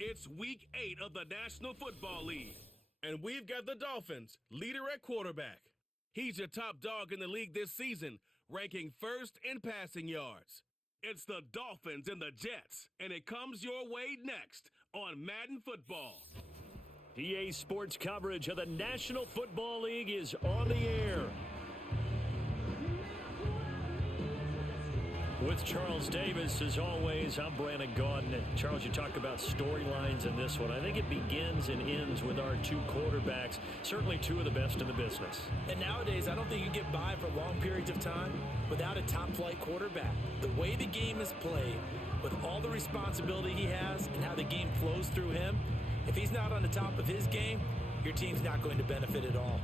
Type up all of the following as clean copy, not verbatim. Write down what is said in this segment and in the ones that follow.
It's week 8 of the National Football League, and we've got the Dolphins, leader at quarterback. He's your top dog in the league this season, ranking first in passing yards. It's the Dolphins and the Jets, and it comes your way next on Madden Football. PA Sports coverage of the National Football League is on the air. With Charles Davis, as always, I'm Brandon Gaudin. And Charles, you talk about storylines in this one. I think it begins and ends with our two quarterbacks, certainly two of the best in the business. And nowadays, I don't think you get by for long periods of time without a top-flight quarterback. The way the game is played, with all the responsibility he has and how the game flows through him, if he's not on the top of his game, your team's not going to benefit at all.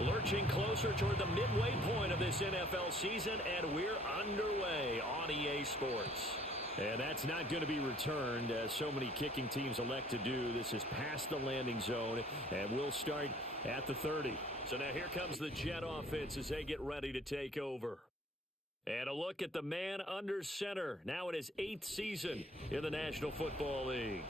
Lurching closer toward the midway point of this NFL season, and we're underway on EA Sports. And that's not going to be returned, as so many kicking teams elect to do. This is past the landing zone, and we'll start at the 30. So now here comes the Jet offense as they get ready to take over. And a look at the man under center, now in his 8th season in the National Football League.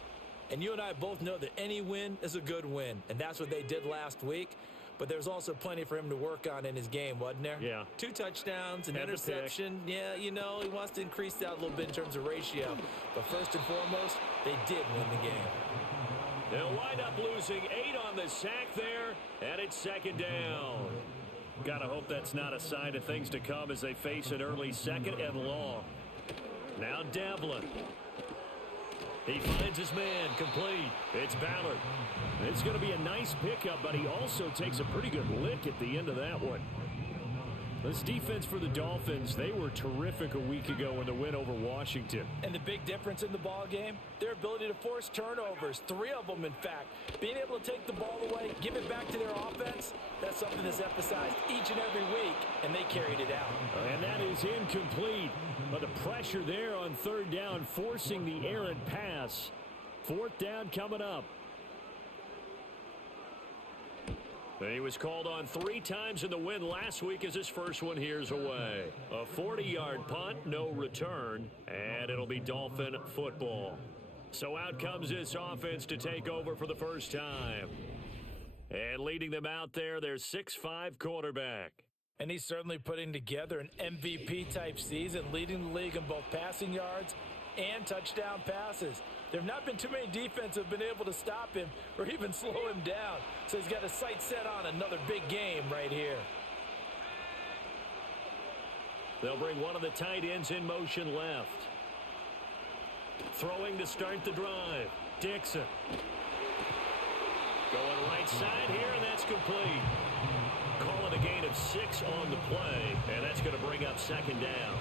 And you and I both know that any win is a good win, and that's what they did last week. But there's also plenty for him to work on in his game, wasn't there? Yeah. 2 touchdowns, an interception. Yeah, you know, he wants to increase that a little bit in terms of ratio. But first and foremost, they did win the game. They'll wind up losing 8 on the sack there, and it's second down. Gotta hope that's not a sign of things to come as they face an early second and long. Now Devlin. He finds his man, complete. It's Ballard. It's going to be a nice pickup, but he also takes a pretty good lick at the end of that one. This defense for the Dolphins, they were terrific a week ago in the win over Washington. And the big difference in the ball game, their ability to force turnovers, 3 of them in fact. Being able to take the ball away, give it back to their offense, that's something that's emphasized each and every week, and they carried it out. And that is incomplete. But the pressure there on third down, forcing the errant pass. 4th down coming up. He was called on 3 times in the win last week as his first one here's away. A 40-yard punt, no return, and it'll be Dolphin football. So out comes this offense to take over for the first time. And leading them out there, their 6'5" quarterback. And he's certainly putting together an MVP-type season, leading the league in both passing yards and touchdown passes. There have not been too many defenses that have been able to stop him or even slow him down. So he's got his sights set on another big game right here. They'll bring one of the tight ends in motion left. Throwing to start the drive. Dixon. Going right side here, and that's complete. Calling a gain of 6 on the play, and that's going to bring up second down.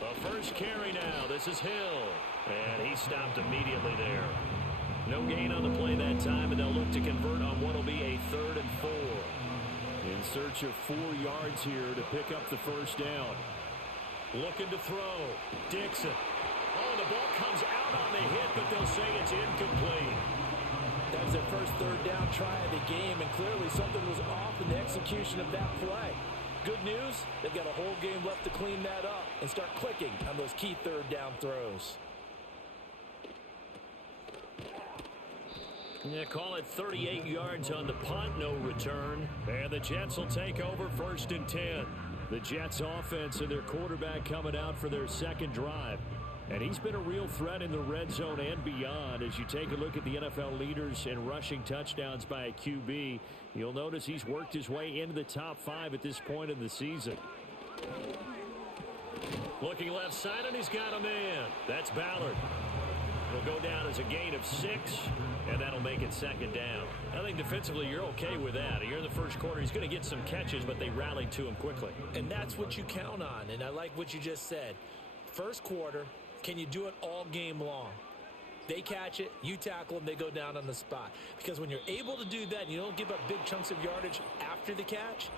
The first carry now. This is Hill. And he stopped immediately there. No gain on the play that time, and they'll look to convert on what will be a 3rd and 4. In search of 4 yards here to pick up the first down. Looking to throw. Dixon. Oh, the ball comes out on the hit, but they'll say it's incomplete. That was their first 3rd down try of the game, and clearly something was off in the execution of that play. Good news, they've got a whole game left to clean that up and start clicking on those key 3rd down throws. Yeah, call it 38 yards on the punt, no return. And the Jets will take over 1st and 10. The Jets offense and their quarterback coming out for their second drive. And he's been a real threat in the red zone and beyond. As you take a look at the NFL leaders in rushing touchdowns by a QB, you'll notice he's worked his way into the top 5 at this point in the season. Looking left side, and he's got a man. That's Ballard. It'll go down as a gain of 6, and that'll make it second down. I think defensively you're okay with that. Here in the first quarter, he's going to get some catches, but they rallied to him quickly. And that's what you count on, and I like what you just said. First quarter, can you do it all game long? They catch it, you tackle them, they go down on the spot. Because when you're able to do that and you don't give up big chunks of yardage after the catch,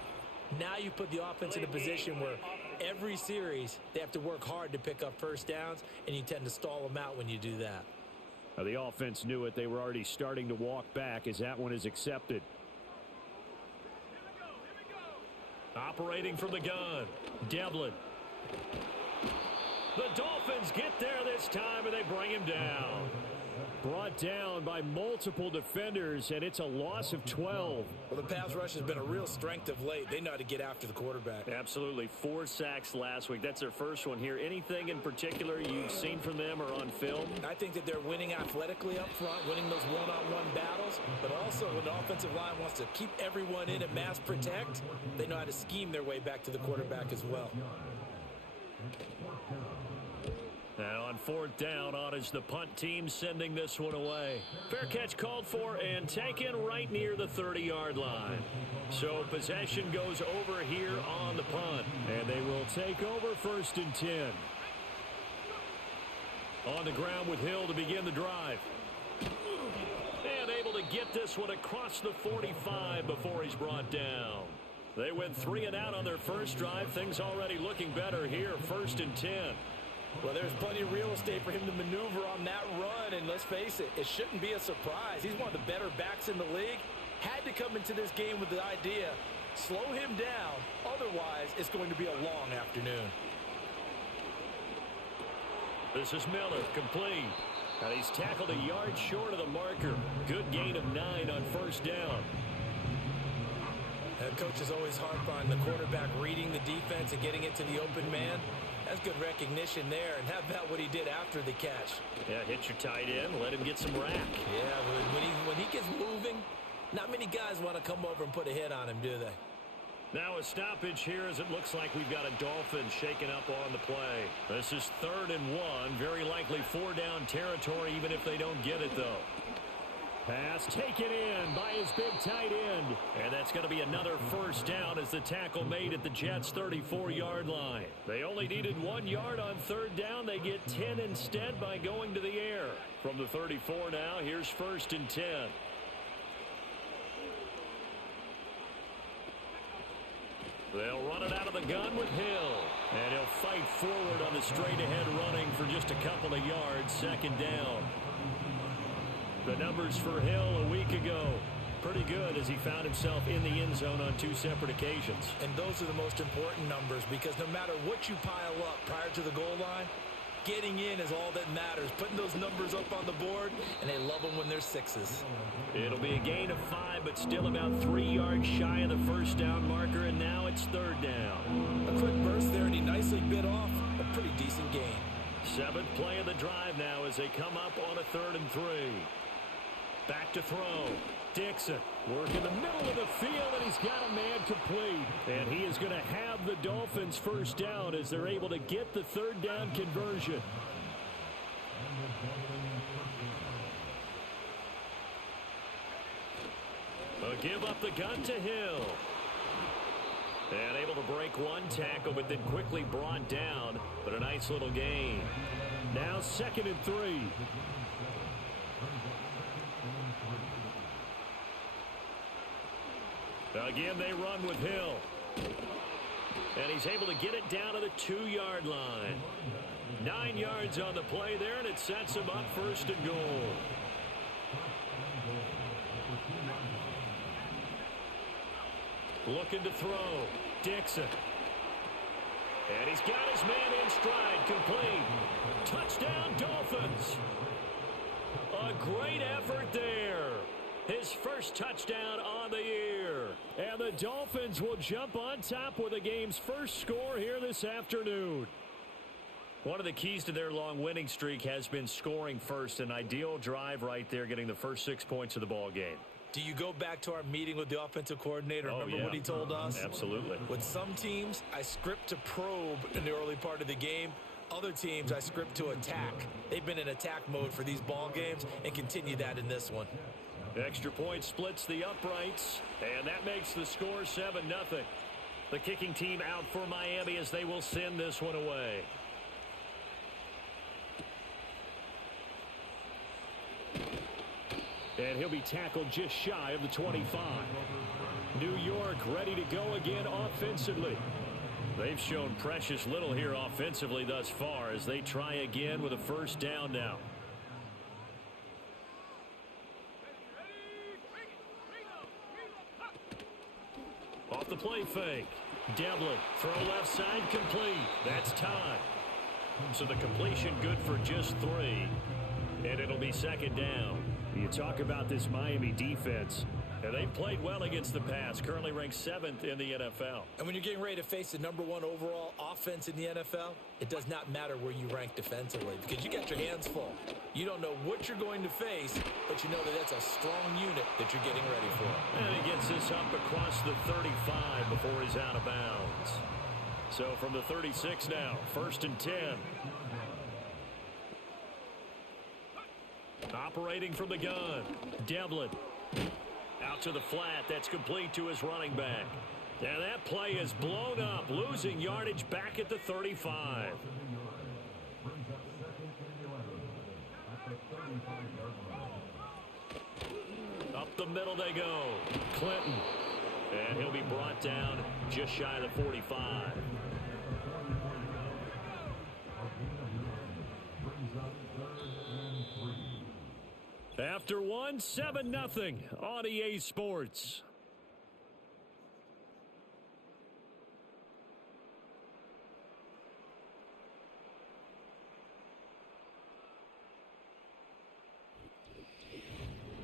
Now you put the offense in a position where every series they have to work hard to pick up first downs, and you tend to stall them out when you do that. Now, the offense knew it. They were already starting to walk back as that one is accepted. Operating from the gun, Devlin. The Dolphins get there this time, and they bring him down. Brought down by multiple defenders, and it's a loss of 12. Well, the pass rush has been a real strength of late. They know how to get after the quarterback. Absolutely. 4 sacks last week. That's their first one here. Anything in particular you've seen from them or on film? I think that they're winning athletically up front, winning those one-on-one battles, but also when the offensive line wants to keep everyone in and mass protect, they know how to scheme their way back to the quarterback as well. Now on 4th down, on is the punt team sending this one away. Fair catch called for and taken right near the 30-yard line. So possession goes over here on the punt. And they will take over 1st and 10. On the ground with Hill to begin the drive. And able to get this one across the 45 before he's brought down. They went 3 and out on their first drive. Things already looking better here. 1st and 10. Well, there's plenty of real estate for him to maneuver on that run, and let's face it, it shouldn't be a surprise. He's one of the better backs in the league. Had to come into this game with the idea, slow him down, otherwise it's going to be a long afternoon. This is Miller, complete. And he's tackled a yard short of the marker. Good gain of 9 on 1st down. Coaches always harp on the quarterback reading the defense and getting into the open man. That's good recognition there, and how about what he did after the catch? Yeah, hit your tight end, let him get some rack. Yeah, when he gets moving, not many guys want to come over and put a hit on him, do they? Now a stoppage here as it looks like we've got a Dolphin shaken up on the play. This is 3rd and 1, very likely 4-down territory even if they don't get it though. Pass taken in by his big tight end. And that's going to be another 1st down as the tackle made at the Jets' 34-yard line. They only needed 1 yard on 3rd down. They get 10 instead by going to the air. From the 34 now, here's 1st and 10. They'll run it out of the gun with Hill. And he'll fight forward on the straight-ahead running for just a couple of yards. 2nd down. The numbers for Hill a week ago, pretty good as he found himself in the end zone on 2 separate occasions. And those are the most important numbers because no matter what you pile up prior to the goal line, getting in is all that matters. Putting those numbers up on the board, and they love them when they're 6s. It'll be a gain of 5, but still about 3 yards shy of the 1st down marker, and now it's 3rd down. A quick burst there, and he nicely bit off a pretty decent gain. 7th play of the drive now as they come up on a 3rd and 3. Back to throw. Dixon work in the middle of the field, and he's got a man complete. And he is going to have the Dolphins 1st down as they're able to get the 3rd down conversion. Give up the gun to Hill. And able to break 1 tackle, but then quickly brought down. But a nice little gain. Now 2nd and 3. Again, they run with Hill. And he's able to get it down to the 2-yard line. 9 yards on the play there, and it sets him up 1st and goal. Looking to throw. Dixon. And he's got his man in stride. Complete. Touchdown, Dolphins. A great effort there. His first touchdown on the year. And the Dolphins will jump on top with the game's first score here this afternoon. One of the keys to their long winning streak has been scoring first. An ideal drive right there, getting the first 6 points of the ball game. Do you go back to our meeting with the offensive coordinator? Remember what he told us? Absolutely. With some teams, I script to probe in the early part of the game. Other teams, I script to attack. They've been in attack mode for these ball games and continue that in this one. Extra point splits the uprights, and that makes the score 7-0. The kicking team out for Miami as they will send this one away. And he'll be tackled just shy of the 25. New York ready to go again offensively. They've shown precious little here offensively thus far as they try again with a first down now. Off the play fake. Devlin, throw left side, complete. That's time. So the completion good for just 3. And it'll be second down. You talk about this Miami defense. And they've played well against the pass, currently ranked 7th in the NFL. And when you're getting ready to face the #1 overall offense in the NFL, it does not matter where you rank defensively because you got your hands full. You don't know what you're going to face, but you know that that's a strong unit that you're getting ready for. And he gets this up across the 35 before he's out of bounds. So from the 36 now, 1st and 10. Operating from the gun, Devlin. Out to the flat. That's complete to his running back. And that play is blown up, losing yardage back at the 35. Up the middle they go. Clinton. And he'll be brought down just shy of the 45. After one, 7-0 on EA Sports.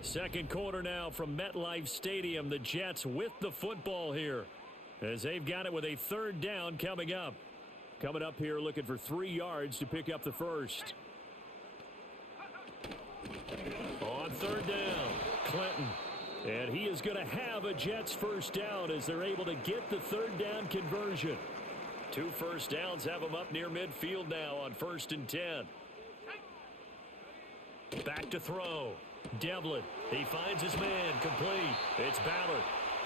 Second quarter now from MetLife Stadium. The Jets with the football here as they've got it with a 3rd down coming up. Coming up here looking for 3 yards to pick up the first. On 3rd down, Clinton. And he is going to have a Jets first down as they're able to get the 3rd down conversion. 2 first downs have them up near midfield now on 1st and 10. Back to throw. Devlin. He finds his man. Complete. It's Ballard.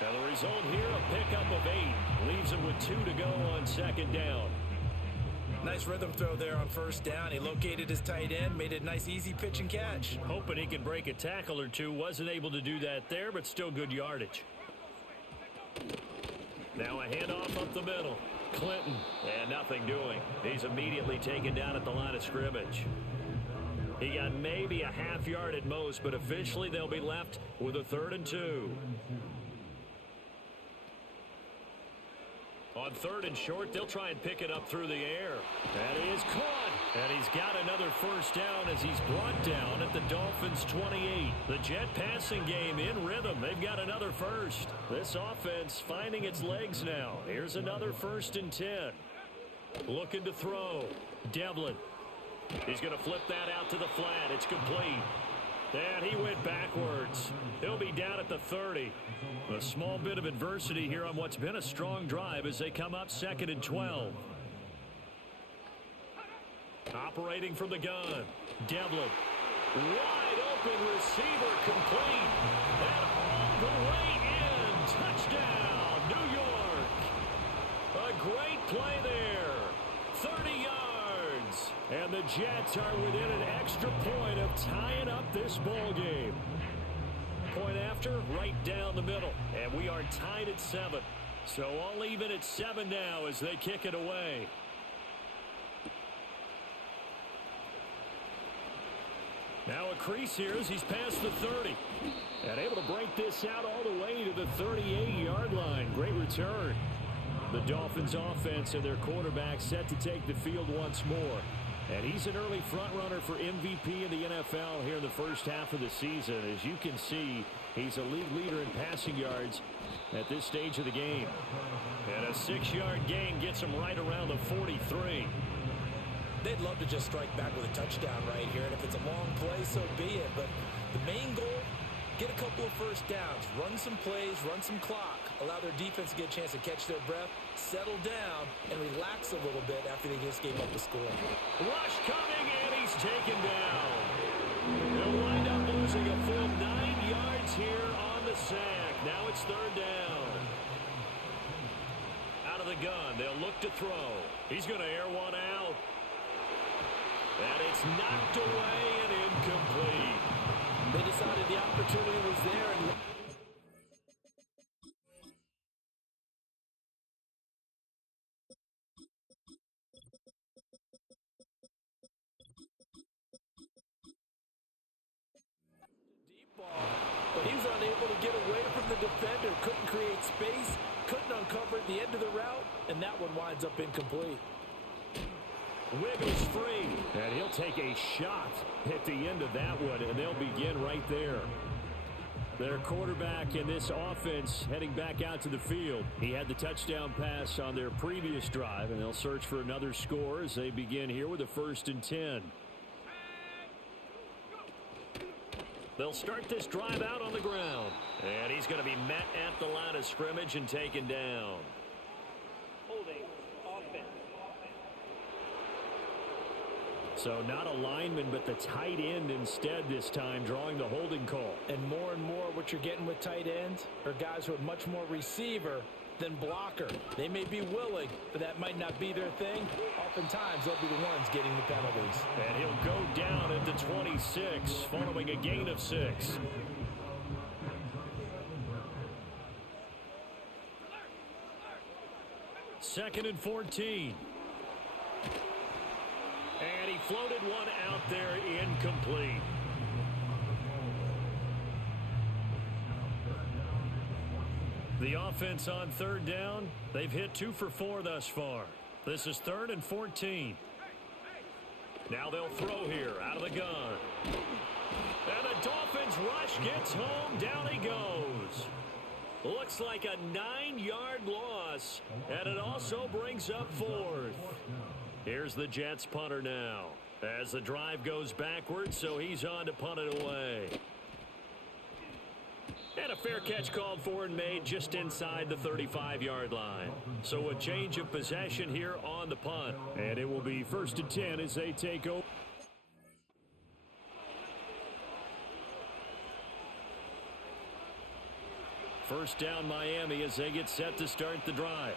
And the result here, a pickup of 8. Leaves him with 2 to go on 2nd down. Nice rhythm throw there on 1st down. He located his tight end, made it a nice easy pitch and catch. Hoping he could break a tackle or two. Wasn't able to do that there, but still good yardage. Now a handoff up the middle. Clinton. And nothing doing. He's immediately taken down at the line of scrimmage. He got maybe a half yard at most, but officially they'll be left with a 3rd and 2. On 3rd and short, they'll try and pick it up through the air. And he is caught. And he's got another first down as he's brought down at the Dolphins' 28. The Jet passing game in rhythm. They've got another first. This offense finding its legs now. Here's another 1st and 10. Looking to throw. Devlin. He's going to flip that out to the flat. It's complete. And he went backwards. He'll be down at the 30. A small bit of adversity here on what's been a strong drive as they come up 2nd and 12. Operating from the gun. Devlin. Wide open receiver complete. And all the way in. Touchdown, New York. A great play there. 30 yards. And the Jets are within an extra point of tying up this ball game. Point after, right down the middle. And we are tied at 7. So all even at 7 now as they kick it away. Now a crease here as he's past the 30. And able to break this out all the way to the 38-yard line. Great return. The Dolphins offense and their quarterback set to take the field once more. And he's an early front runner for MVP in the NFL here in the first half of the season. As you can see, he's a league leader in passing yards at this stage of the game. And a 6-yard gain gets him right around the 43. They'd love to just strike back with a touchdown right here, and if it's a long play, so be it. But the main goal, get a couple of first downs, run some plays, run some clock, allow their defense to get a chance to catch their breath, settle down, and relax a little bit after they just gave up the score. Rush coming, and he's taken down. They'll wind up losing a full 9 yards here on the sack. Now it's 3rd down. Out of the gun, they'll look to throw. He's going to air one out. And it's knocked away and incomplete. They decided the opportunity was there. And the defender, couldn't create space, couldn't uncover at the end of the route, and that one winds up incomplete. Wiggles free, and he'll take a shot at the end of that one, and they'll begin right there. Their quarterback in this offense heading back out to the field. He had the touchdown pass on their previous drive, and they'll search for another score as they begin here with a 1st and 10. They'll start this drive out on the ground, and he's going to be met at the line of scrimmage and taken down. So not a lineman, but the tight end instead this time, drawing the holding call. And more what you're getting with tight ends are guys who are much more receiver than blocker. They may be willing, but that might not be their thing. Oftentimes, they'll be the ones getting the penalties. And he'll go down at the 26, following a gain of 6. Second and 14. And he floated one out there, incomplete. The offense on 3rd down, they've hit 2 for 4 thus far. This is 3rd and 14. Now they'll throw here out of the gun. And the Dolphins rush gets home. Down he goes. Looks like a 9-yard loss, and it also brings up 4th. Here's the Jets punter now as the drive goes backwards, so he's on to punt it away. And a fair catch called for and made just inside the 35-yard line. So a change of possession here on the punt. And it will be 1st and 10 as they take over. First down Miami as they get set to start the drive.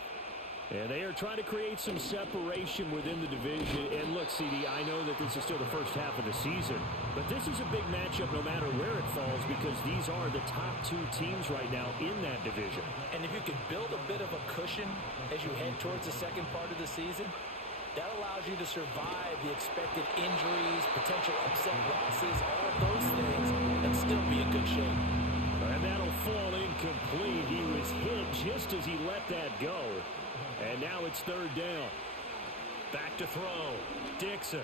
And they are trying to create some separation within the division. And look, CD, I know that this is still the first half of the season, but this is a big matchup no matter where it falls because these are the top 2 teams right now in that division. And if you could build a bit of a cushion as you head towards the second part of the season, that allows you to survive the expected injuries, potential upset losses, all of those things, and still be in good shape. And that'll fall incomplete. He was hit just as he let that go. And now it's 3rd down. Back to throw. Dixon.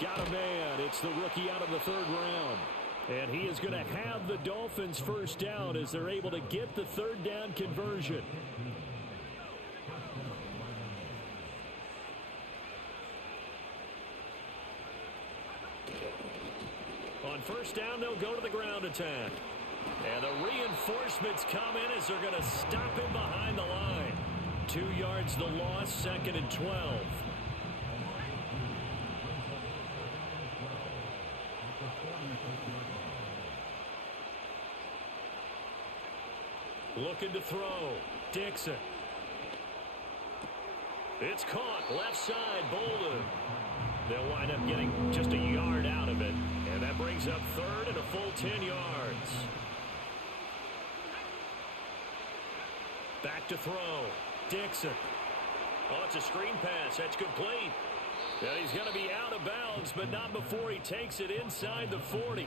Got a man. It's the rookie out of the 3rd round. And he is going to have the Dolphins first down as they're able to get the 3rd down conversion. On first down, they'll go to the ground attack. And the reinforcements come in as they're going to stop him behind the line. 2 yards the loss, 2nd and 12. Looking to throw. Dixon. It's caught. Left side, Bolden. They'll wind up getting just a yard out of it. And that brings up 3rd and a full 10 yards. Back to throw. Dixon. Oh, it's a screen pass. That's complete. And he's going to be out of bounds, but not before he takes it inside the 40.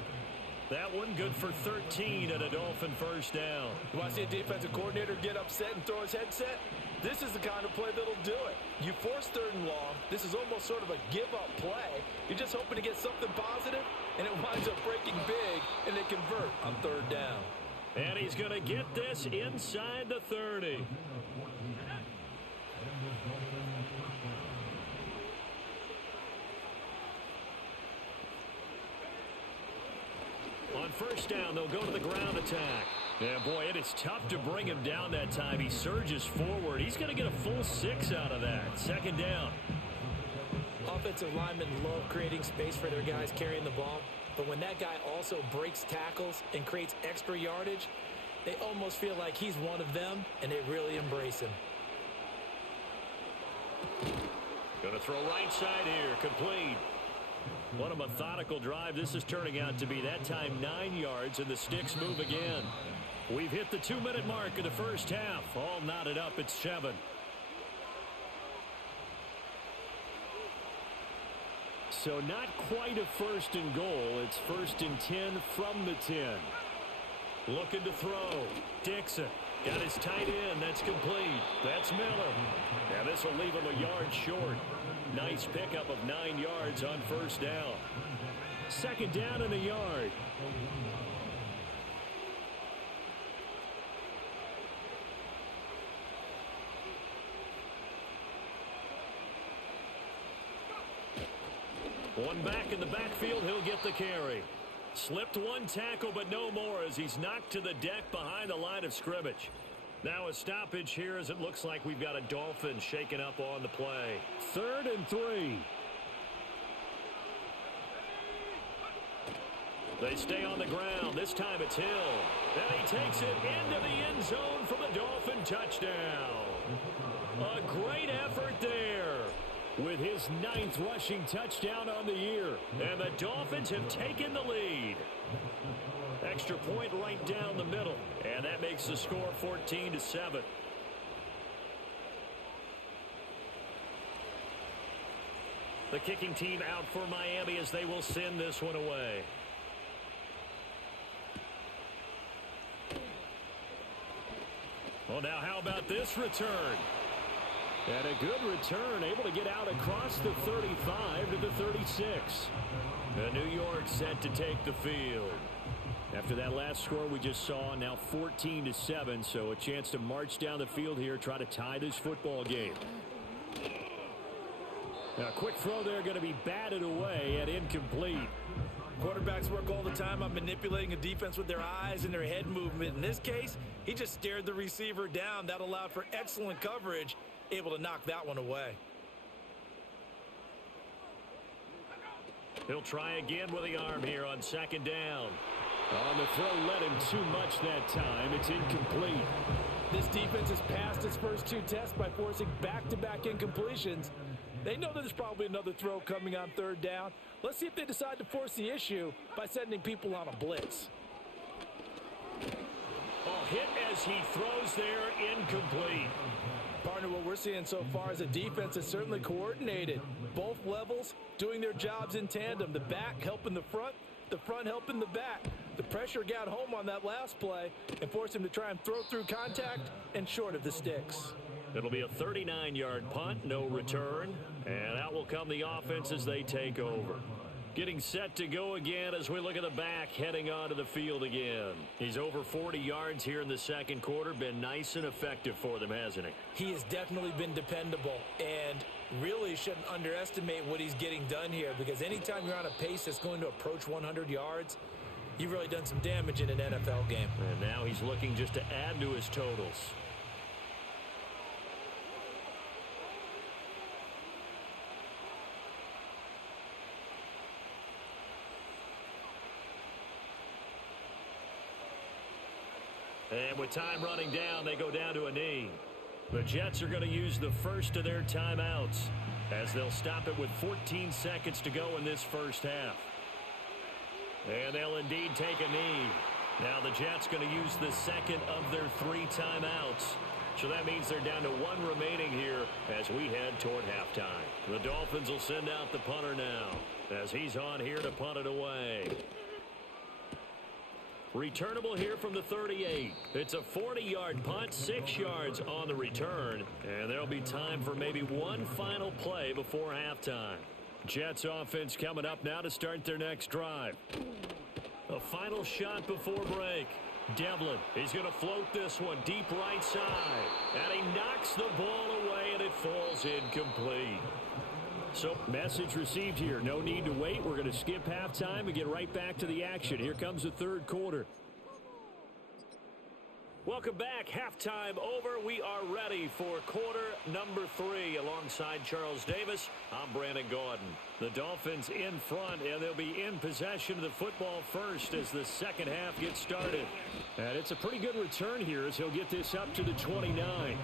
That one good for 13 and a Dolphin first down. You want to see a defensive coordinator get upset and throw his headset? This is the kind of play that'll do it. You force 3rd and long. This is almost sort of a give-up play. You're just hoping to get something positive, and it winds up breaking big, and they convert on 3rd down. And he's going to get this inside the 30. On first down, they'll go to the ground attack. Yeah, boy, it is tough to bring him down that time. He surges forward. He's going to get a full 6 out of that. 2nd down. Offensive linemen love creating space for their guys carrying the ball. But when that guy also breaks tackles and creates extra yardage, they almost feel like he's one of them, and they really embrace him. Going to throw right side here. Complete. What a methodical drive this is turning out to be. That time 9 yards, and the sticks move again. We've hit the 2-minute mark of the first half. All knotted up at 7. So not quite a 1st and goal. It's 1st and 10 from the 10. Looking to throw. Dixon got his tight end. That's complete. That's Miller. Now this will leave him a yard short. Nice pickup of 9 yards on first down. Second down and a yard. One back in the backfield. He'll get the carry. Slipped one tackle, but no more as he's knocked to the deck behind the line of scrimmage. Now a stoppage here as it looks like we've got a Dolphin shaken up on the play. 3rd and 3. They stay on the ground. This time it's Hill. And he takes it into the end zone for the Dolphin touchdown. A great effort there with his 9th rushing touchdown on the year. And the Dolphins have taken the lead. Extra point right down the middle. And that makes the score 14-7. The kicking team out for Miami as they will send this one away. Well, now how about this return? And a good return, able to get out across the 35 to the 36. New York set to take the field. After that last score we just saw, now 14-7, so a chance to march down the field here, try to tie this football game. Now, a quick throw there going to be batted away and incomplete. Quarterbacks work all the time on manipulating a defense with their eyes and their head movement. In this case, he just stared the receiver down. That allowed for excellent coverage, able to knock that one away. He'll try again with the arm here on second down. On the throw, led him too much that time. It's incomplete. This defense has passed its first 2 tests by forcing back-to-back incompletions. They know that there's probably another throw coming on 3rd down. Let's see if they decide to force the issue by sending people on a blitz. A hit as he throws there, incomplete. Partner, what we're seeing so far is a defense that's certainly coordinated. Both levels doing their jobs in tandem. The back helping the front helping the back. The pressure got home on that last play and forced him to try and throw through contact and short of the sticks. It'll be a 39-yard punt, no return. And out will come the offense as they take over. Getting set to go again as we look at the back heading onto the field again. He's over 40 yards here in the second quarter. Been nice and effective for them, hasn't he? He has definitely been dependable and really shouldn't underestimate what he's getting done here, because anytime you're on a pace that's going to approach 100 yards, you've really done some damage in an NFL game. And now he's looking just to add to his totals. And with time running down, they go down to a knee. The Jets are going to use the first of their timeouts as they'll stop it with 14 seconds to go in this first half. And they'll indeed take a knee. Now the Jets going to use the second of their 3 timeouts. So that means they're down to 1 remaining here as we head toward halftime. The Dolphins will send out the punter now as he's on here to punt it away. Returnable here from the 38. It's a 40-yard punt, 6 yards on the return. And there'll be time for maybe one final play before halftime. Jets offense coming up now to start their next drive. A final shot before break. Devlin, he's going to float this one deep right side. And he knocks the ball away and it falls incomplete. So, message received here. No need to wait. We're going to skip halftime and get right back to the action. Here comes the third quarter. Welcome back. Halftime over. We are ready for quarter number 3. Alongside Charles Davis, I'm Brandon Gaudin. The Dolphins in front, and they'll be in possession of the football first as the second half gets started. And it's a pretty good return here as he'll get this up to the 29.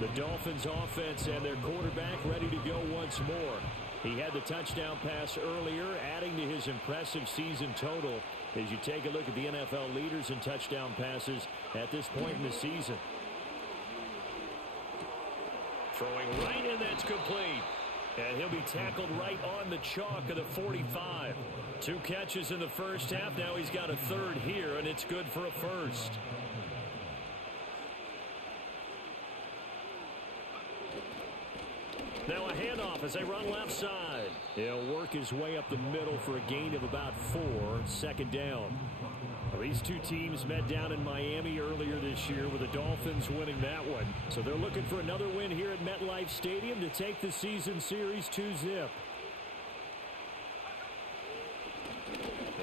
The Dolphins offense and their quarterback ready to go once more. He had the touchdown pass earlier, adding to his impressive season total as you take a look at the NFL leaders in touchdown passes at this point in the season. Throwing right in, that's complete. And he'll be tackled right on the chalk of the 45. 2 catches in the first half. Now he's got a third here, and it's good for a first. Now a handoff as they run left side. He'll work his way up the middle for a gain of about 4, second down. Well, these two teams met down in Miami earlier this year with the Dolphins winning that one. So they're looking for another win here at MetLife Stadium to take the season series 2-zip.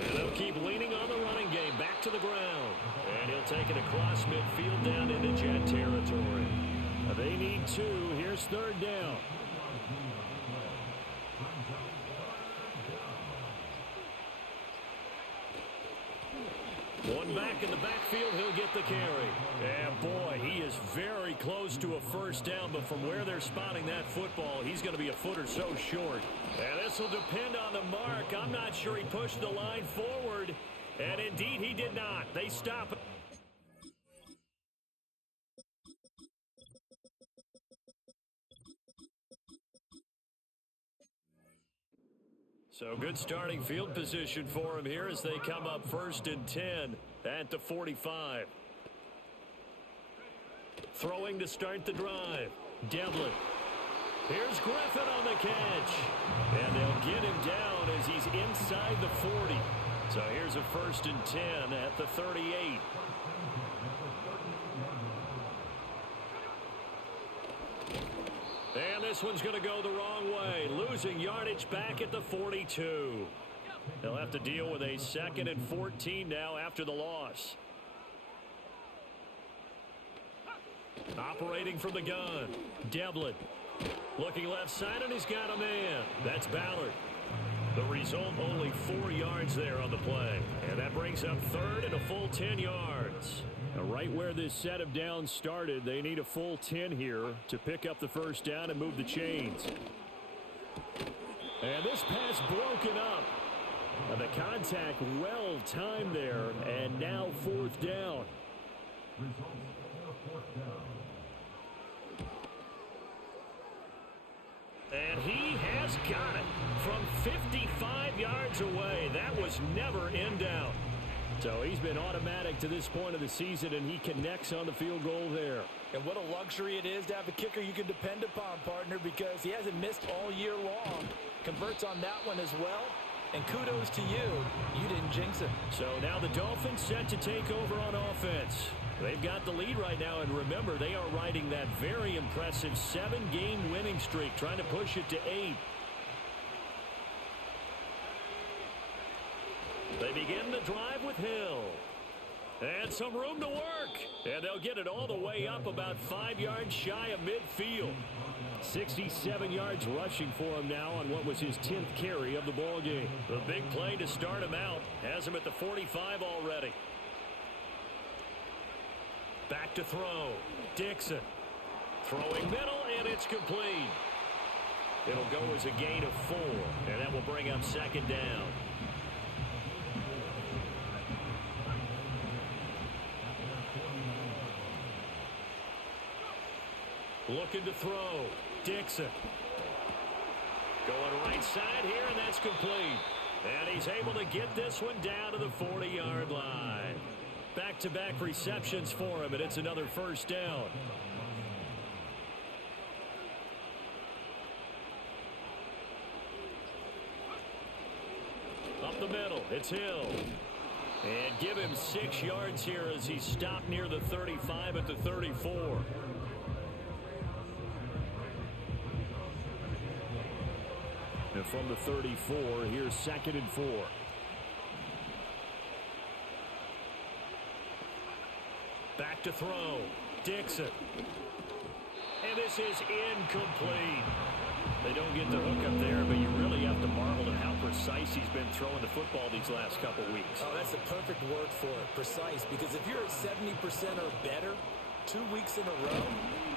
And they'll keep leaning on the running game back to the ground. And he'll take it across midfield down into Jet territory. They need 2. Here's third down. One back in the backfield, he'll get the carry. And boy, he is very close to a first down, but from where they're spotting that football, he's going to be a foot or so short. And this will depend on the mark. I'm not sure he pushed the line forward, and indeed he did not. They stop. So good starting field position for him here as they come up 1st and 10 at the 45. Throwing to start the drive. Devlin. Here's Griffin on the catch. And they'll get him down as he's inside the 40. So here's a 1st and 10 at the 38. And this one's going to go the wrong way. Losing yardage back at the 42. They'll have to deal with a 2nd and 14 now after the loss. Operating from the gun. Devlin. Looking left side, and he's got a man. That's Ballard. The result, only 4 yards there on the play. And that brings up 3rd and a full 10 yards. Now, right where this set of downs started, they need a full 10 here to pick up the first down and move the chains. And this pass broken up. Now, the contact well timed there, and now 4th down. And he has got it from 55 yards away. That was never in doubt. So he's been automatic to this point of the season, and he connects on the field goal there. And what a luxury it is to have a kicker you can depend upon, partner, because he hasn't missed all year long. Converts on that one as well. And kudos to you. You didn't jinx him. So now the Dolphins set to take over on offense. They've got the lead right now, and remember, they are riding that very impressive 7-game winning streak, trying to push it to 8. They begin the drive with Hill. And some room to work. And they'll get it all the way up about 5 yards shy of midfield. 67 yards rushing for him now on what was his 10th carry of the ball game. The big play to start him out has him at the 45 already. Back to throw. Dixon. Throwing middle, and it's complete. It'll go as a gain of 4, and that will bring up 2nd down. Looking to throw. Dixon. Going right side here, and that's complete. And he's able to get this one down to the 40-yard line. Back-to-back receptions for him, and it's another first down. Up the middle, it's Hill. And give him 6 yards here as he stopped near the 35 at the 34. And from the 34, here's 2nd and 4. Back to throw. Dixon. And this is incomplete. They don't get the hook up there, but you really have to marvel at how precise he's been throwing the football these last couple weeks. Oh, that's the perfect word for it, precise, because if you're at 70% or better 2 weeks in a row,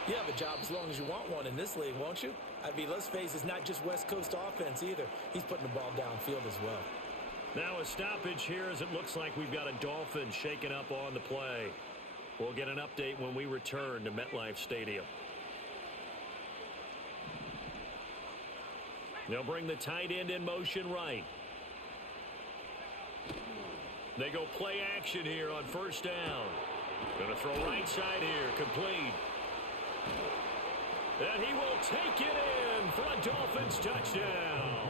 you have a job as long as you want one in this league, won't you? I mean, let's face it, it's not just West Coast offense either. He's putting the ball downfield as well. Now a stoppage here as it looks like we've got a Dolphin shaken up on the play. We'll get an update when we return to MetLife Stadium. They'll bring the tight end in motion right. They go play action here on first down. Going to throw right side here, complete. And he will take it in for a Dolphins touchdown.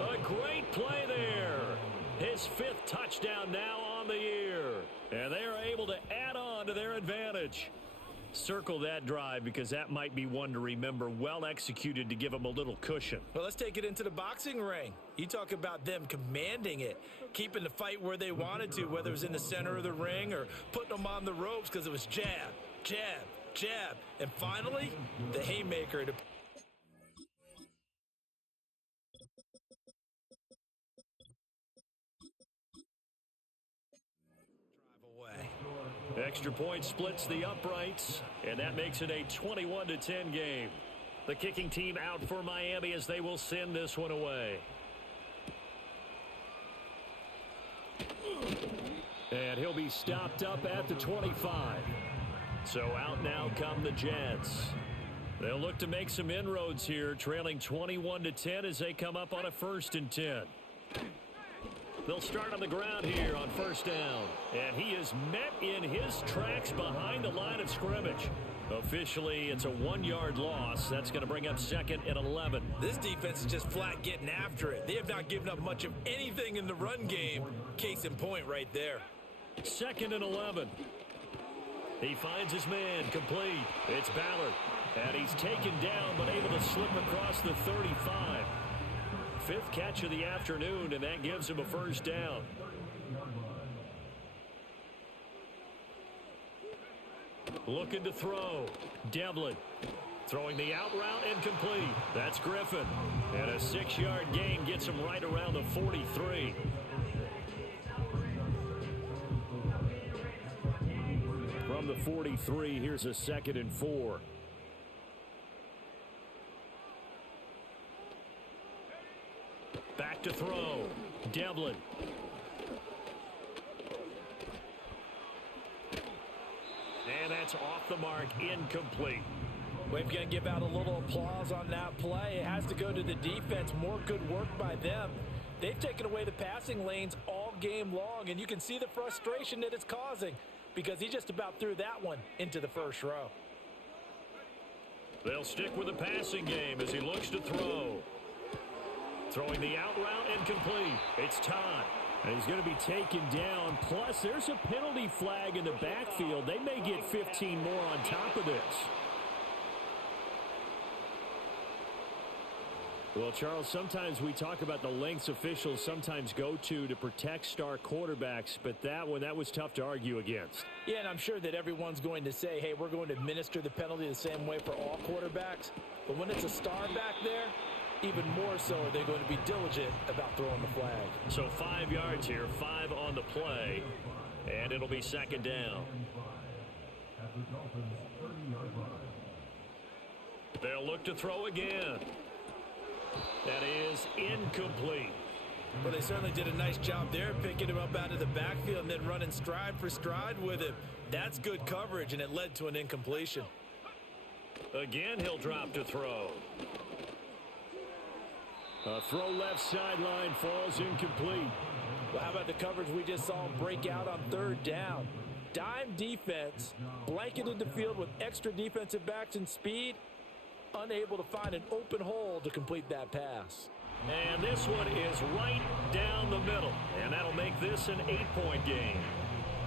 A great play there. His 5th touchdown now on the year. And they are able to add on to their advantage. Circle that drive because that might be one to remember. Well executed to give them a little cushion. Well, let's take it into the boxing ring. You talk about them commanding it, keeping the fight where they wanted to, whether it was in the center of the ring or putting them on the ropes because it was jab, jab, jab. And finally, the haymaker to Extra point splits the uprights, and that makes it a 21-10 game. The kicking team out for Miami as they will send this one away. And he'll be stopped up at the 25. So out now come the Jets. They'll look to make some inroads here, trailing 21-10 as they come up on a 1st and 10. They'll start on the ground here on first down. And he is met in his tracks behind the line of scrimmage. Officially, it's a 1-yard loss. That's going to bring up 2nd and 11. This defense is just flat getting after it. They have not given up much of anything in the run game. Case in point right there. 2nd and 11. He finds his man, complete. It's Ballard. And he's taken down but able to slip across the 35. 5th catch of the afternoon, and that gives him a first down. Looking to throw. Devlin throwing the out route and complete. That's Griffin. And a 6-yard gain gets him right around the 43. From the 43, here's a 2nd and 4. Back to throw. Devlin. And that's off the mark, incomplete. We've got to give out a little applause on that play. It has to go to the defense. More good work by them. They've taken away the passing lanes all game long, and you can see the frustration that it's causing because he just about threw that one into the first row. They'll stick with the passing game as he looks to throw. Throwing the out route and complete. It's Todd. And he's going to be taken down. Plus, there's a penalty flag in the backfield. They may get 15 more on top of this. Well, Charles, sometimes we talk about the lengths officials sometimes go to protect star quarterbacks, but that one, that was tough to argue against. Yeah, and I'm sure that everyone's going to say, hey, we're going to administer the penalty the same way for all quarterbacks. But when it's a star back there, even more so are they going to be diligent about throwing the flag. So 5 yards here, 5 on the play, and it'll be 2nd down. They'll look to throw again. That is incomplete. Well, they certainly did a nice job there, picking him up out of the backfield and then running stride for stride with him. That's good coverage, and it led to an incompletion. Again, he'll drop to throw. A throw left sideline, falls incomplete. Well, how about the coverage we just saw him break out on 3rd down? Dime defense, blanketed the field with extra defensive backs and speed, unable to find an open hole to complete that pass. And this one is right down the middle, and that'll make this an 8-point game.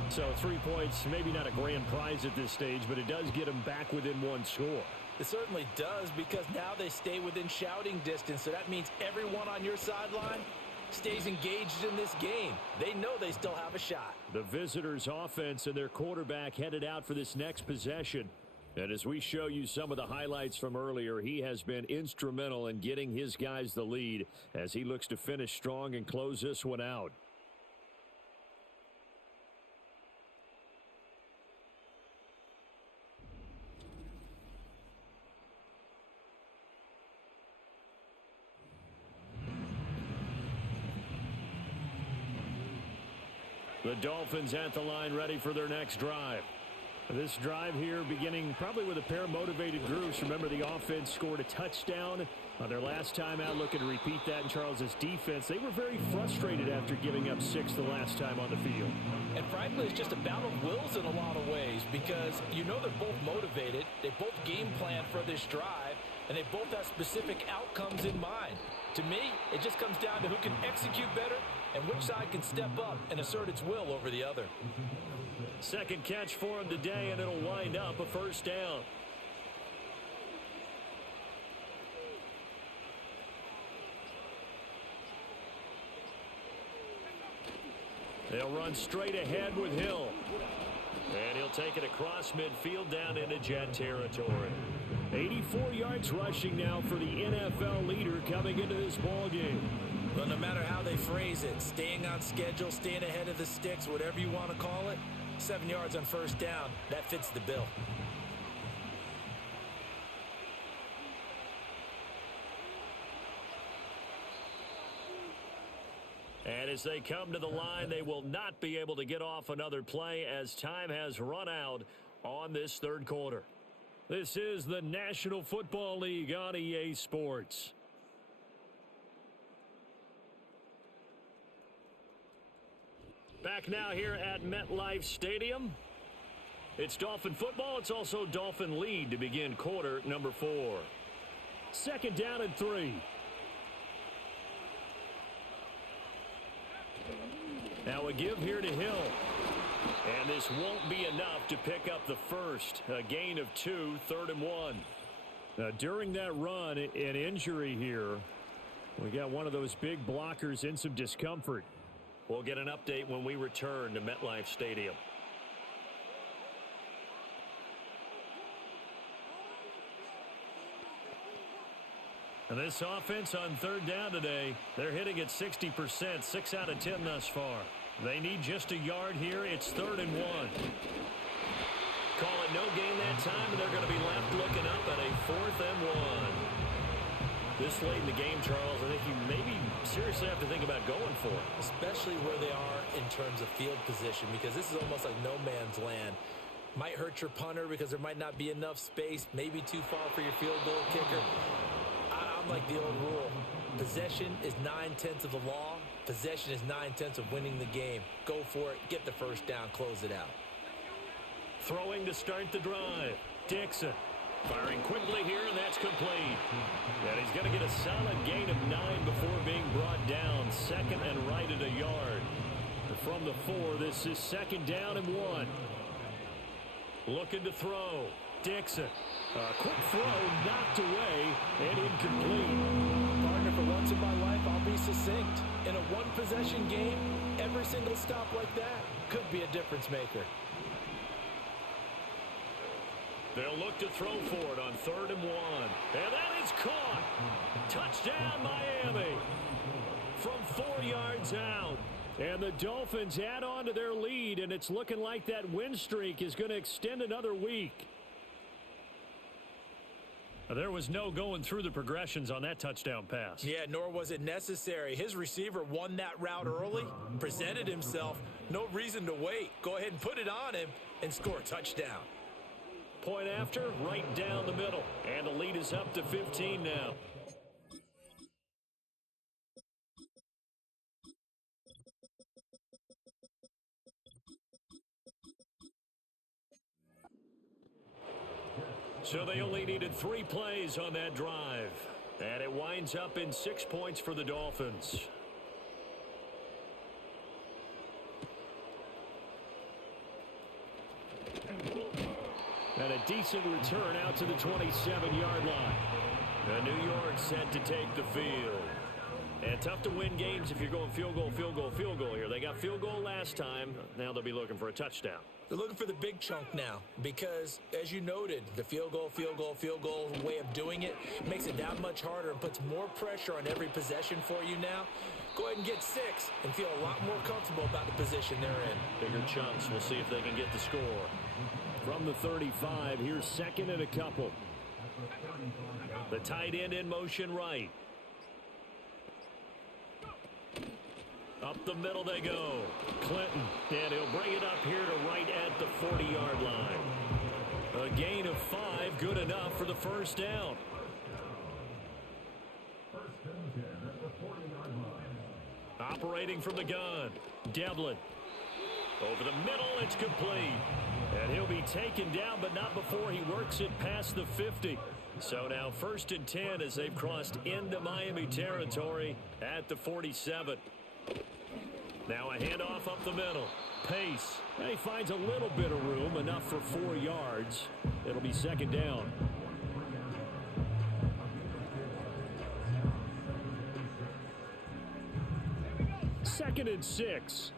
So 3 points, maybe not a grand prize at this stage, but it does get them back within 1 score. It certainly does, because now they stay within shouting distance, so that means everyone on your sideline stays engaged in this game. They know they still have a shot. The visitors' offense and their quarterback headed out for this next possession. And as we show you some of the highlights from earlier, he has been instrumental in getting his guys the lead as he looks to finish strong and close this one out. The Dolphins at the line ready for their next drive. This drive here beginning probably with a pair of motivated groups. Remember, the offense scored a touchdown on their last time out. Looking to repeat that in Charles's defense. They were very frustrated after giving up 6 the last time on the field. And frankly, it's just a battle of wills in a lot of ways because you know they're both motivated. They both game plan for this drive, and they both have specific outcomes in mind. To me, it just comes down to who can execute better and which side can step up and assert its will over the other. Second catch for him today, and it'll wind up a first down. They'll run straight ahead with Hill. And he'll take it across midfield down into jet territory. 84 yards rushing now for the NFL leader coming into this ballgame. Well, no matter how they phrase it, staying on schedule, staying ahead of the sticks, whatever you want to call it, 7 yards on first down, that fits the bill. And as they come to the line, they will not be able to get off another play as time has run out on this third quarter. This is the National Football League on EA Sports. Back now here at MetLife Stadium. It's Dolphin football. It's also Dolphin lead to begin quarter number 4. Second down and 3. Now a give here to Hill. And this won't be enough to pick up the first. A gain of 2, 3rd and 1. Now during that run, an injury here. We got one of those big blockers in some discomfort. We'll get an update when we return to MetLife Stadium. And this offense on third down today, they're hitting at 60%, 6 out of 10 thus far. They need just a yard here. It's 3rd and 1. Call it no gain that time, and they're going to be left looking up at a 4th and 1. This late in the game, Charles, I think you maybe seriously have to think about going for it. Especially where they are in terms of field position, because this is almost like no man's land. Might hurt your punter because there might not be enough space, maybe too far for your field goal kicker. I'm like the old rule. Possession is 9/10 of the law. Possession is 9/10 of winning the game. Go for it. Get the first down. Close it out. Throwing to start the drive. Dixon firing quickly here, and that's complete. And he's going to get a solid gain of 9 before being brought down. Second and right at a yard. From the 4, this is second down and 1. Looking to throw. Dixon. A quick throw knocked away and incomplete. Partner, for once in my life, I'll be succinct. In a one-possession game, every single stop like that could be a difference maker. They'll look to throw for it on 3rd and 1. And that is caught. Touchdown, Miami. From 4 yards out. And the Dolphins add on to their lead, and it's looking like that win streak is going to extend another week. There was no going through the progressions on that touchdown pass. Yeah, nor was it necessary. His receiver won that route early, presented himself. No reason to wait. Go ahead and put it on him and score a touchdown. Point after, right down the middle. And the lead is up to 15 now. So they only needed 3 plays on that drive. And it winds up in 6 points for the Dolphins. And a decent return out to the 27-yard line. And New York set to take the field. And tough to win games if you're going field goal, field goal, field goal here. They got field goal last time. Now they'll be looking for a touchdown. They're looking for the big chunk now because, as you noted, the field goal way of doing it makes it that much harder and puts more pressure on every possession for you now. Go ahead and get 6 and feel a lot more comfortable about the position they're in. Bigger chunks. We'll see if they can get the score. From the 35, here's second and a couple. The tight end in motion right. Up the middle they go. Clinton, and he'll bring it up here to right at the the 40-yard line. A gain of 5, good enough for the first down. Operating from the gun, Devlin. Over the middle, it's complete. And he'll be taken down, but not before he works it past the 50. So now 1st and 10 as they've crossed into Miami territory at the 47. Now a handoff up the middle. Pace. And he finds a little bit of room, enough for 4 yards. It'll be 2nd down. Second and 6.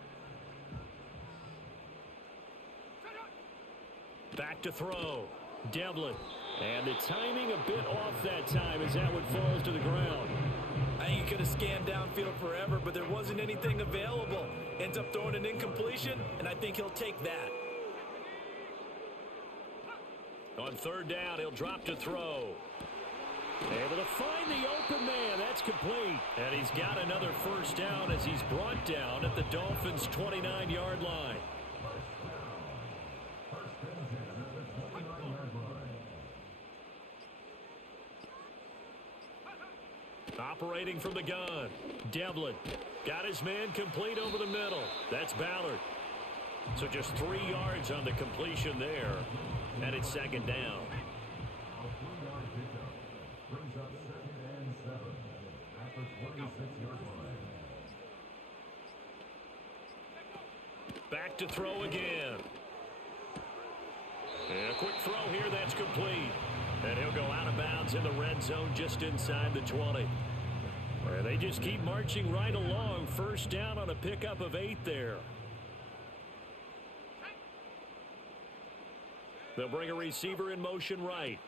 Back to throw. Devlin. And the timing a bit off that time as that one falls to the ground. I think he could have scanned downfield forever, but there wasn't anything available. Ends up throwing an incompletion, and I think he'll take that. On 3rd down, he'll drop to throw. Able to find the open man. That's complete. And he's got another first down as he's brought down at the Dolphins' 29-yard line. Operating from the gun. Devlin got his man complete over the middle. That's Ballard. So just 3 yards on the completion there. And it's 2nd down. Back to throw again. And a quick throw here, that's complete. And he'll go out of bounds in the red zone just inside the 20. And they just keep marching right along. First down on a pickup of 8 there. They'll bring a receiver in motion right.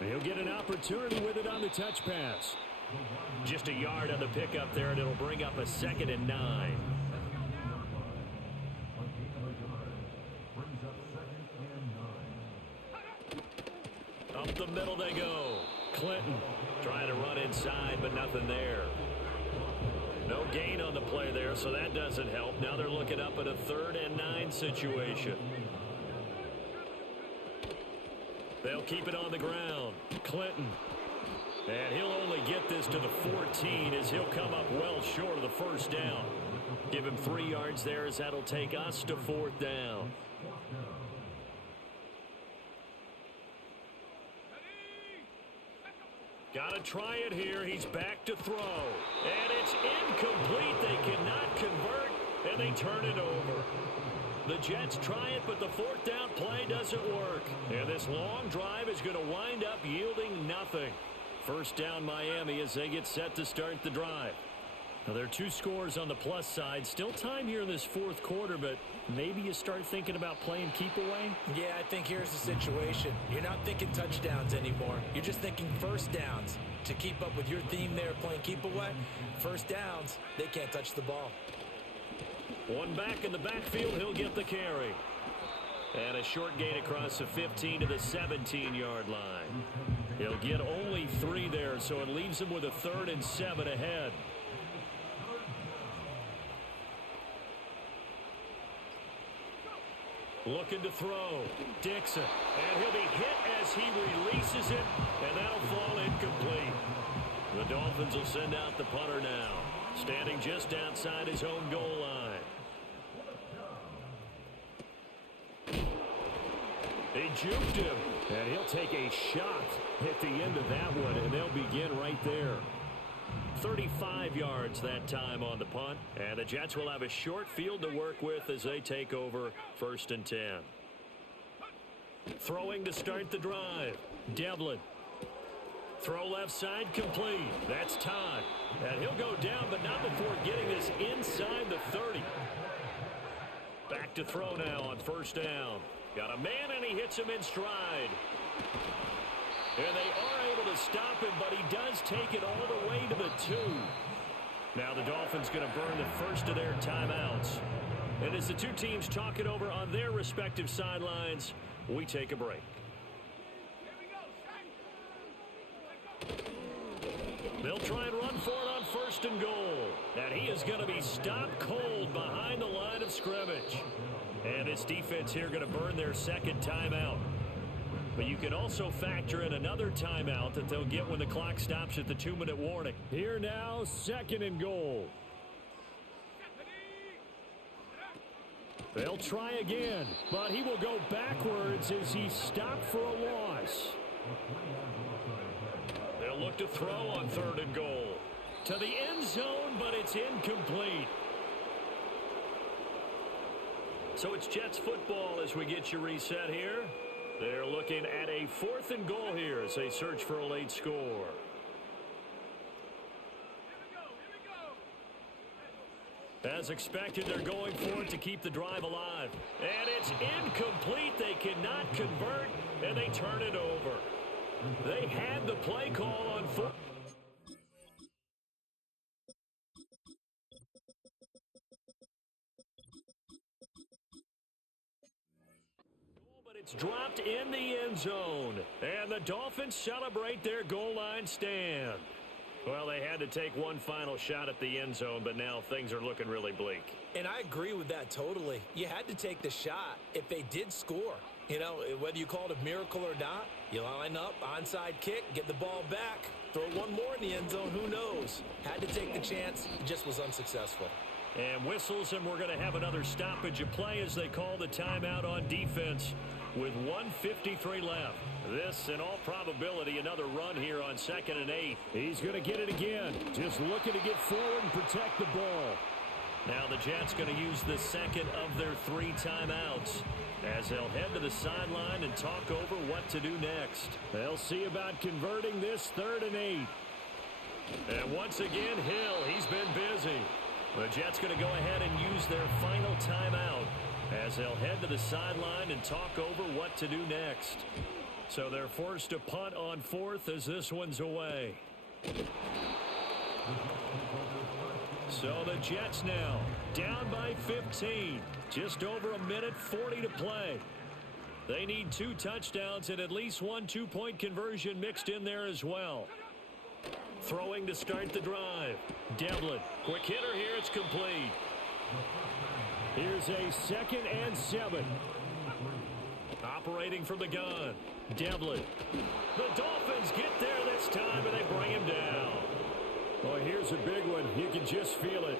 He'll get an opportunity with it on the touch pass. Just a yard on the pickup there, and it'll bring up a 2nd and 9. Up the middle they go. Clinton trying to run inside, but nothing there. No gain on the play there, so that doesn't help. Now they're looking up at a 3rd and 9 situation. They'll keep it on the ground. Clinton. And he'll only get this to the 14 as he'll come up well short of the first down. Give him 3 yards there as that'll take us to 4th down. Got to try it here. He's back to throw. And it's incomplete. They cannot convert, and they turn it over. The Jets try it, but the 4th down play doesn't work. And this long drive is going to wind up yielding nothing. First down Miami as they get set to start the drive. Now there are 2 scores on the plus side. Still time here in this 4th quarter, but maybe you start thinking about playing keep away? Yeah, I think here's the situation. You're not thinking touchdowns anymore. You're just thinking first downs. To keep up with your theme there, playing keep away, first downs, they can't touch the ball. One back in the backfield, he'll get the carry. And a short gain across the 15 to the 17-yard line. He'll get only 3 there, so it leaves him with a 3rd and 7 ahead. Looking to throw. Dixon. And he'll be hit as he releases it, and that'll fall incomplete. The Dolphins will send out the punter now, standing just outside his own goal line. He juked him, and he'll take a shot at the end of that one, and they'll begin right there. 35 yards that time on the punt, and the Jets will have a short field to work with as they take over 1st and 10. Throwing to start the drive. Devlin. Throw left side complete. That's Todd. And he'll go down, but not before getting this inside the 30. Back to throw now on 1st down. Got a man, and he hits him in stride. And they are able to stop him, but he does take it all the way to the 2. Now the Dolphins going to burn the first of their timeouts. And as the 2 teams talk it over on their respective sidelines, we take a break. They'll try and run for it on 1st and goal. And he is going to be stopped cold behind the line of scrimmage. And this defense here going to burn their second timeout. But you can also factor in another timeout that they'll get when the clock stops at the 2-minute warning. Here now, 2nd and goal. They'll try again, but he will go backwards as he stopped for a loss. They'll look to throw on 3rd and goal. To the end zone, but it's incomplete. So it's Jets football as we get you reset here. They're looking at a 4th and goal here as they search for a late score. As expected, they're going for it to keep the drive alive. And it's incomplete. They cannot convert, and they turn it over. They had the play call on 4th. It's dropped in the end zone, and the Dolphins celebrate their goal line stand. Well, they had to take one final shot at the end zone, but now things are looking really bleak. And I agree with that totally. You had to take the shot if they did score. You know, whether you call it a miracle or not, you line up, onside kick, get the ball back, throw one more in the end zone, who knows? Had to take the chance, just was unsuccessful. And whistles, and we're going to have another stoppage of play as they call the timeout on defense with 1:53 left. This, in all probability, another run here on 2nd and 8. He's going to get it again. Just looking to get forward and protect the ball. Now the Jets going to use the second of their 3 timeouts as they'll head to the sideline and talk over what to do next. They'll see about converting this 3rd and 8. And once again, Hill, he's been busy. The Jets going to go ahead and use their final timeout as they'll head to the sideline and talk over what to do next. So they're forced to punt on 4th as this one's away. So the Jets now down by 15. Just over 1:40 to play. They need 2 touchdowns and at least 1 2-point conversion mixed in there as well. Throwing to start the drive. Devlin, quick hitter here, it's complete. Here's a 2nd and 7. Operating from the gun. Devlin. The Dolphins get there this time, and they bring him down. Well, here's a big one. You can just feel it.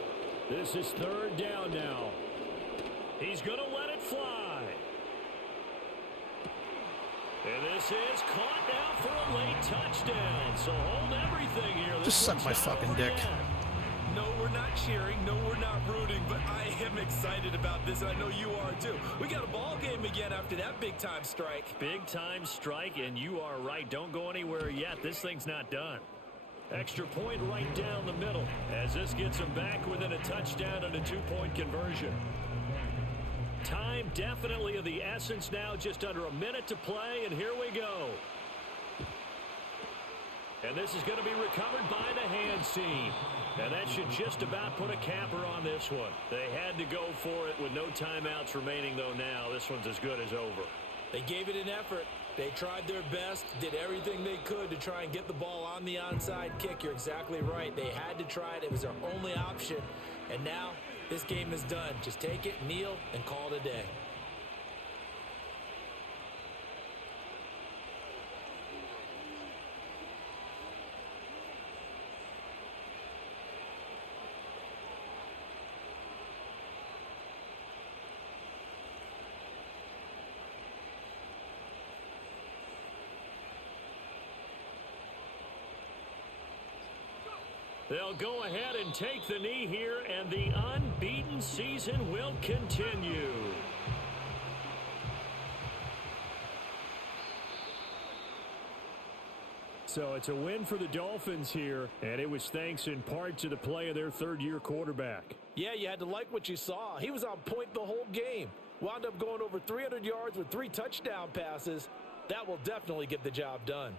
This is 3rd down now. He's going to let it fly. And this is caught now for a late touchdown. So hold everything here. Just suck my fucking dick. No, we're not cheering. No, we're not rooting. But I am excited about this, and I know you are too. We got a ball game again after that big-time strike. Big-time strike, and you are right. Don't go anywhere yet. This thing's not done. Extra point right down the middle as this gets them back within a touchdown and a 2-point conversion. Time definitely of the essence now. Just under a minute to play, and here we go. And this is going to be recovered by the hands team. And that should just about put a capper on this one. They had to go for it with no timeouts remaining, though now. This one's as good as over. They gave it an effort. They tried their best, did everything they could to try and get the ball on the onside kick. You're exactly right. They had to try it. It was their only option. And now this game is done. Just take it, kneel, and call it a day. They'll go ahead and take the knee here, and the unbeaten season will continue. So it's a win for the Dolphins here, and it was thanks in part to the play of their 3rd-year quarterback. Yeah, you had to like what you saw. He was on point the whole game. Wound up going over 300 yards with 3 touchdown passes. That will definitely get the job done.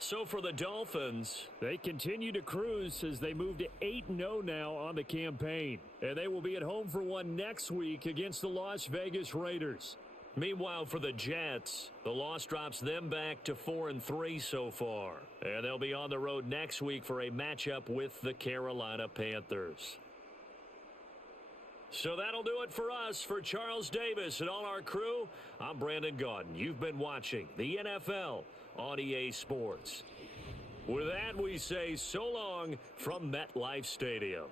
So for the Dolphins, they continue to cruise as they move to 8-0 now on the campaign. And they will be at home for one next week against the Las Vegas Raiders. Meanwhile, for the Jets, the loss drops them back to 4-3 so far. And they'll be on the road next week for a matchup with the Carolina Panthers. So that'll do it for us. For Charles Davis and all our crew, I'm Brandon Gaudin. You've been watching the NFL on EA Sports. With that, we say so long from MetLife Stadium.